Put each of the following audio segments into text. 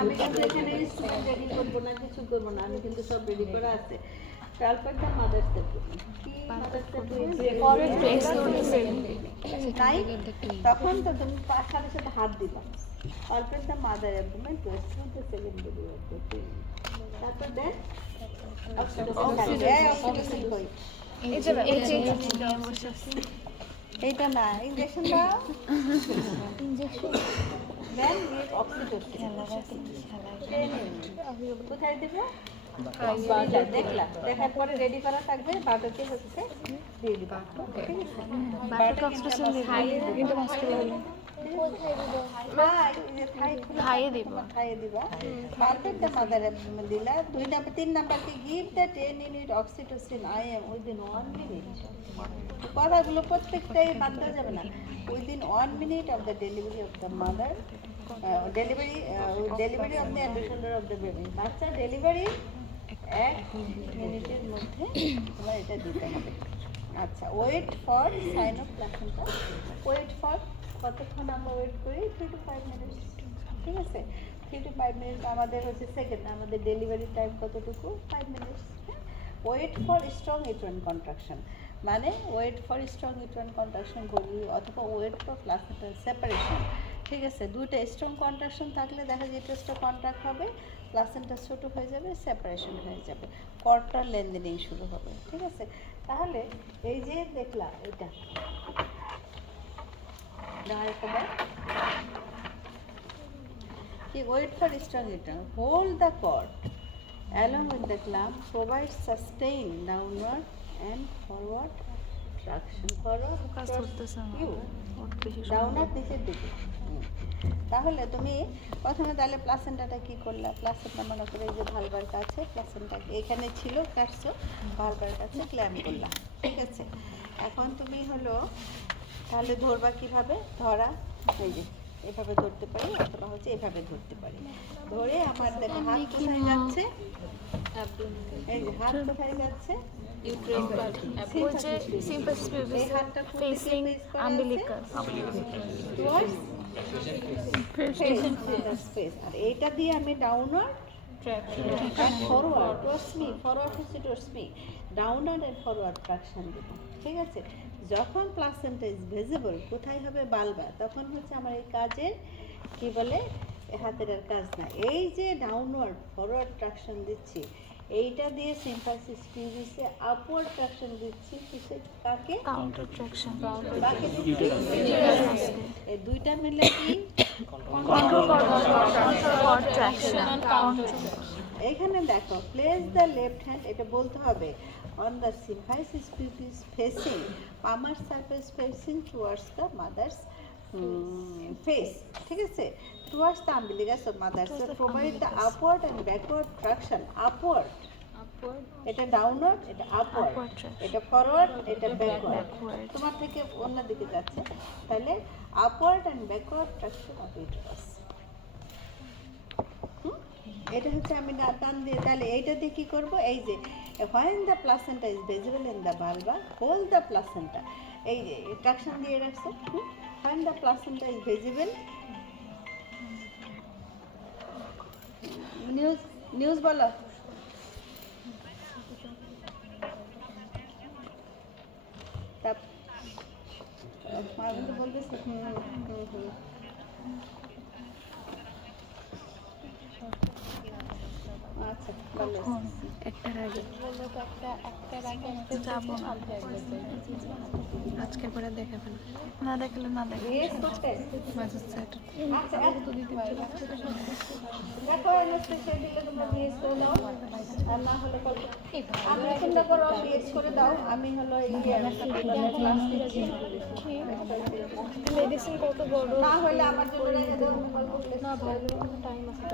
আমি কিন্তু এখানে ইনস্ট্রুমেন্ট রেডি করবো না, কিছু করবো না, আমি কিন্তু সব রেডি করা আছে। পালপেটটা মাদার স্টেপ কি মাদার স্টেপ নাই, তখন তো তুমি সাথে সাথে হাত দিবা। পালপেটটা mother abdomen to extrude the second body of the fill. তারপর দেন অক্সিটোসিন কই এইটা না, ইনজেকশন দাও, ইনজেকশন দেন অক্সিটোসিন কোথায় দেবো? দেখলাম, দেখার পরে রেডি করা থাকবে, বাটারকে হচ্ছে দিয়ে দিবা। ঠিক আছে, বাটার অক্সিটোসিন কিন্তু খাইয়ে দিবা। পারফেক্ট মাদার অ্যাবডোমেন দিলা। 2 নাম্বার 3 নাম্বারকে give the 10 unit oxytocin IM within 1 minute. কথাগুলো প্রত্যেকটাই বাদ দেওয়া যাবে না। Within 1 minute of the delivery of the mother, delivery of the anterior shoulder of the baby. বাচ্চা ডেলিভারি 1 মিনিটের মধ্যে তোমার এটা দিতে হবে। আচ্ছা, wait for sign of placenta. Wait for কতক্ষণ আমরা ওয়েট করি? 3 to 5 মিনিট। ঠিক আছে, 3 to 5 মিনিট আমাদের হচ্ছে সেকেন্ড, আমাদের ডেলিভারি টাইম কতটুকু? 5 minute. Wait for strong uterine contraction, মানে wait for strong uterine contraction বলি, অথবা ওয়েট ফর প্লাসেন্টাল সেপারেশন। ঠিক আছে, দুইটা স্ট্রং কন্ট্রাকশন থাকলে দেখা যায় ইউটেরাসটা কন্ট্রাক্ট হবে, প্লাসেন্টা ছোটো হয়ে যাবে, সেপারেশন হয়ে যাবে, কর্টার লেন্থেনিং শুরু হবে। ঠিক আছে, তাহলে এই যে দেখলাম এটা wait for strong return. Hold the cord along with the clamp. Provide sustain downward and forward traction. Forward downward নিচের দিকে। তাহলে তুমি প্রথমে তাহলে প্লাসেন্টাটা কি করলা? প্লাসেন্টা মনে করে এই যে ভালভার কাছে প্লাসেন্টা এখানে ছিল, কাটছো, ভালভার কাছে ক্ল্যাম্প করলা। ঠিক আছে, এখন তুমি হলো তাহলে ধরবা কিভাবে? ধরা এই যে এভাবে ধরতে পারি, অথবা হচ্ছে এভাবে ধরতে পারি। ধরে আমার দেখো হাত কোথায় যাচ্ছে? এই যে হাত কোথায় যাচ্ছে? আর এইটা দিয়ে আমি downward forward towards me, forward হচ্ছে towards me, downward and forward traction দেব। ঠিক আছে, যখন প্লাসেন্টা ইজ ভিজিবল কোথায় হবে? বালবা, তখন হচ্ছে আমার এই কাজের কি বলে হাতের আর কাজ না। এই যে ডাউনওয়ার্ড ফরওয়ার্ড ট্রাকশন দিচ্ছি, এইটা দিয়ে সিম্পাথিস পিউবিসে আপওয়ার্ড ট্রাকশন দিচ্ছি, কিসে কাকে? Counter traction. বাকি এই দুইটা মিলে কি কন্ট্রোল ট্রাকশন। এখানে দেখো প্লেস দ্য লেফট হ্যান্ড, এটা বলতে হবে on the symphysis pubis facing palmar surface facing towards the mother's face. ঠিক আছে, towards the umbilicus of mother. So provide the upward and backward traction. Upward, এটা downward, এটা upward, এটা forward, এটা backward. তোমার থেকে অন্য দিকে যাচ্ছে, তাহলে upward and backward traction of uterus. এটা হচ্ছে আমি টান দিয়ে, তাহলে এইটা দিয়ে কি করব? এই যে when the placenta is visible in the vulva, hold the placenta, এই যে ট্রাকশন দিয়ে রাখছো। when the placenta is visible, news বলো। মারবো বলবে আচ্ছা বলো। একটার আগে যাবো আজকের পরে দেখাবেন না, দেখলে না দেখলে আমি হলো মেডিসিন কত বড় না হলে আমার জন্য না ভালো টাইম আছে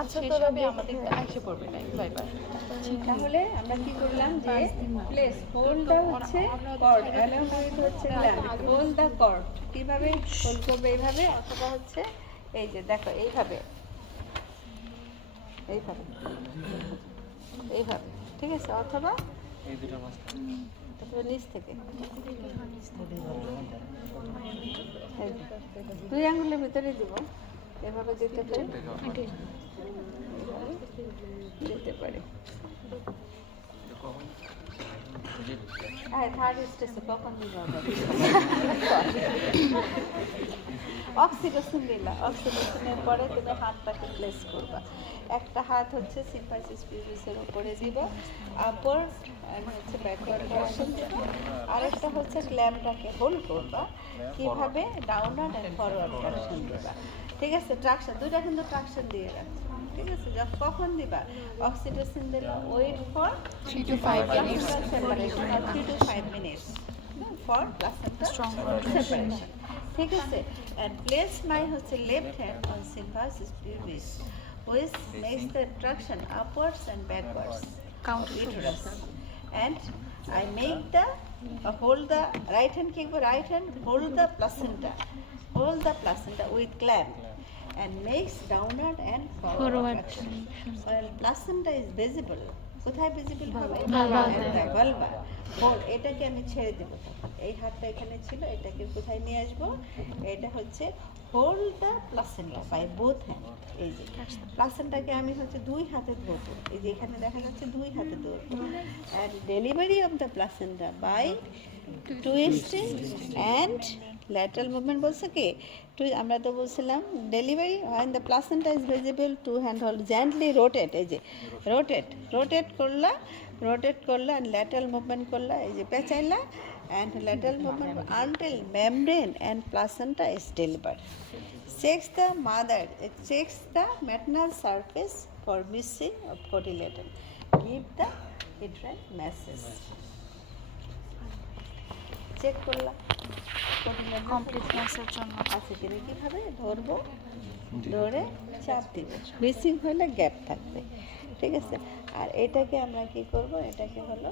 আচ্ছা তোরা আমাদের এসে পড়বে তাহলে আমরা কি করলাম যে প্লেস হোল্ড দা হচ্ছে কর্ড, অ্যালাউ হচ্ছে হোল্ড দা কর্ড। কিভাবে হোল্ড করবে? এইভাবে, অথবা হচ্ছে এই যে দেখো এইভাবে, এইভাবে, এইভাবে। ঠিক আছে, অথবা এই দুটো মাছ নিচ থেকে দুই আঙ্গুলের ভিতরে দিব, এভাবে দিতে পারি, দিতে পারি। হ্যাঁ, থার্ড স্টেজে কখন দিব? অক্সিটোসিন দিলা, অক্সিটোসিনের পরে তুমি হাতটাকে প্লেস করবা। একটা হাত হচ্ছে সিম্পাইসিস পিউবিসের উপরে দিব, আপওয়ার্ড এন্ড হচ্ছে ব্যাকওয়ার্ড ডাইরেকশন দিব, আরেকটা হচ্ছে ক্ল্যাম্পটাকে হোল্ড করবা। কিভাবে? ডাউনওয়ার্ড এন্ড ফরওয়ার্ড ডাইরেকশন দিবা। ঠিক আছে, ট্রাকশন দুইটা কিন্তু ট্রাকশন দিয়ে রাখছি। ঠিক আছে, কখন দিবা? অক্সিটোসিন দিলাম, wait for 3 to 5 minutes separation, 3 to 5 minutes for placenta separation. ঠিক আছে, and place my হচ্ছে left hand on symphysis pubis which makes the traction upwards and backwards of uterus, and I make the hold the right hand, right hand hold the placenta with clamp and makes downward and forward traction. While placenta is visible, কোথায় visible হবে? Vulva. Whole, এটাকে আমি ছেড়ে দেব। এই হাতটা এখানে ছিল, এটাকে কোথায় নিয়ে আসবো? এটা হচ্ছে hold the placenta by both hand. এই যে প্লাসেন্টাকে আমি হচ্ছে দুই হাতে ধরবো, এই যে এখানে দেখা যাচ্ছে দুই হাতে ধরবো। And delivery of the placenta by twisting and lateral movement বলছে কি? আমরা তো বলছিলাম delivery when the placenta is visible, two hand hold, gently rotate, এই যে রোটেট করলা and lateral movement করলা, এই যে পেঁচাইলা and lateral movement until membrane and placenta is delivered. Checks the maternal surface for missing of cotyledon. Give the uterine massage. Check করলাম complete ক্লাসের জন্য আছে কিনা, কীভাবে ধরবো, ধরে চাপ দিব, মিসিং হলে গ্যাপ থাকবে। ঠিক আছে, আর এটাকে আমরা কি করব? এটাকে হলো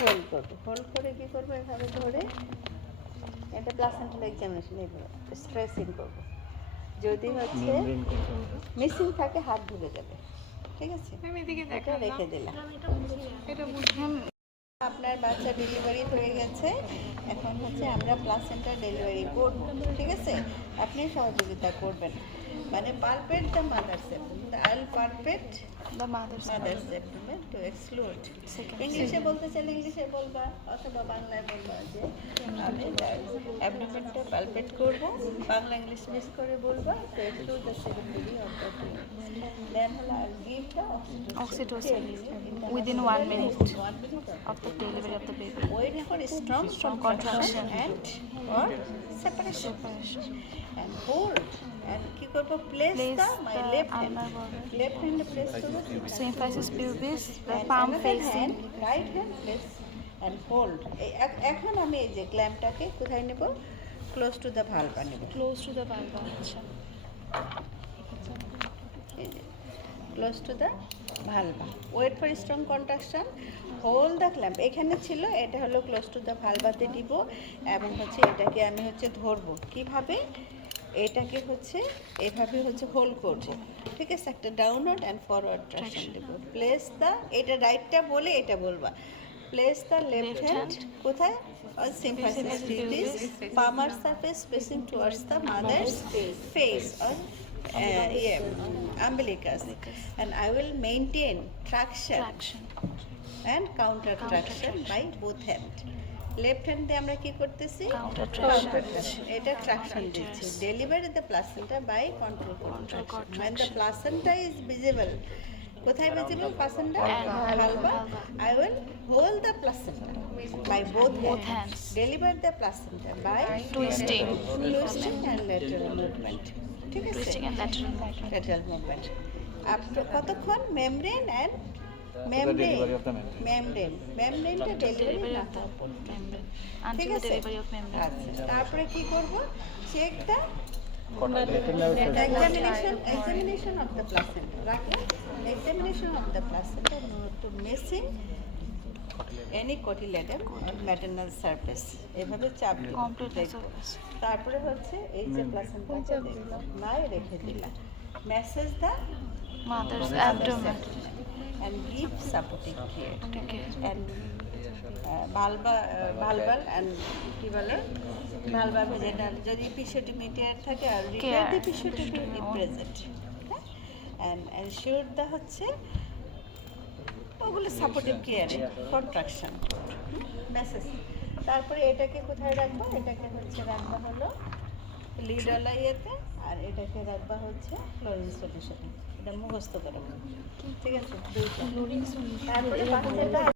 হোল্ড করবো, হোল্ড করে কি করবো? এভাবে ধরে এটা প্লাসেন্টাল এক্সামিনেশন স্ট্রেসিং করবো। যদি হচ্ছে মিসিং থাকে হাত ঢুকে যাবে। ঠিক আছে, এটা রেখে দিলাম। আপনার বাচ্চা ডেলিভারি হয়ে গেছে, এখন হচ্ছে আমরা প্লাসেন্টা ডেলিভারি করব। ঠিক আছে, আপনি সহযোগিতা করবেন, মানে pulpit the mother septum, I will pulpit the mother septum two exclude. ইংলিশে বলতে চাইলে ইংলিশে বলবা, অথবা বাংলায় বলবা যে আমি অ্যাবডোমেনটা পালপেট করব, বাংলা ইংলিশ মিক্স করে বলবা to exclude the secondary of the tube. Then হলো I give the oxytocin within 1 minute of the delivery of the baby. Wait for strong contraction and or separation. And hold and কি করব? Place the my left hand place করব, Symphysis pubis, the palm facing. right hand place and hold. এখন আমি এই যে ক্ল্যাম্পটাকে কোথায় নেব? ক্লোজ টু দ্য ভালভা নেব, Close to the vulva. আচ্ছা, close to the vulva. Wait for strong contraction, hold the clamp. এখানে ছিল, এটা হলো ক্লোজ টু দ্য ভালভাতে দিব, এবং হচ্ছে এটাকে আমি হচ্ছে ধরবো। কিভাবে? এটাকে হচ্ছে এভাবে হচ্ছে হোল্ড করবো। ঠিক আছে, একটা ডাউনওয়ার্ড অ্যান্ড ফরওয়ার্ড ট্রাকশন দেব। প্লেস দ্য, এটা রাইটটা বলে এটা বলবা, প্লেস দ্য লেফট হ্যান্ড কোথায়? Symphysis pubis, palmar surface facing towards the mother's face or umbilicus, and I will maintain traction and counter traction by both hand. Left hand দিয়ে আমরা কি করতেছি? Counter এটা ট্রাকশন দিচ্ছি। Delivery the placenta by control contraction. when the placenta is visible, কোথায় visible? Placenta ভালভা। I will hold the placenta by both hands. Deliver the placenta by Twisting and lateral movement. ঠিক আছে, twisting and lateral movement. After কতক্ষণ? Membrane and মেমব্রেনটা delivery না, ঠিক আছে। আচ্ছা, তারপরে কি করব? Check the examination of the placenta. রাখলাম examination of the placenta to missing any cotyledon or maternal surface, এভাবে চাপ কমপ্লিট। তারপরে হচ্ছে এই যে প্লাসেন্টাটা দেখলাম, নাই রেখে দিলাম, message the mother's abdomen and give supporting care okay and valval and কি বলে ভালভাবে ভেজেনাল যদি ইপিসোটোমিটিয়ার থাকে আর Care. Repair episiotomy present and ensure the হচ্ছে ওগুলো সাপোর্টিভ কেয়ার কন্ট্রাকশন মেসেজ। তারপরে এটাকে কোথায় রাখবো? এটাকে হচ্ছে রাখবা হলো লিডওয়ালা ইয়েতে, আর এটাকে রাখবা হচ্ছে ক্লোরিন সলিউশনে। এটা মুখস্থ করো, ঠিক আছে? দুইটা। তারপরে বাচ্চাটা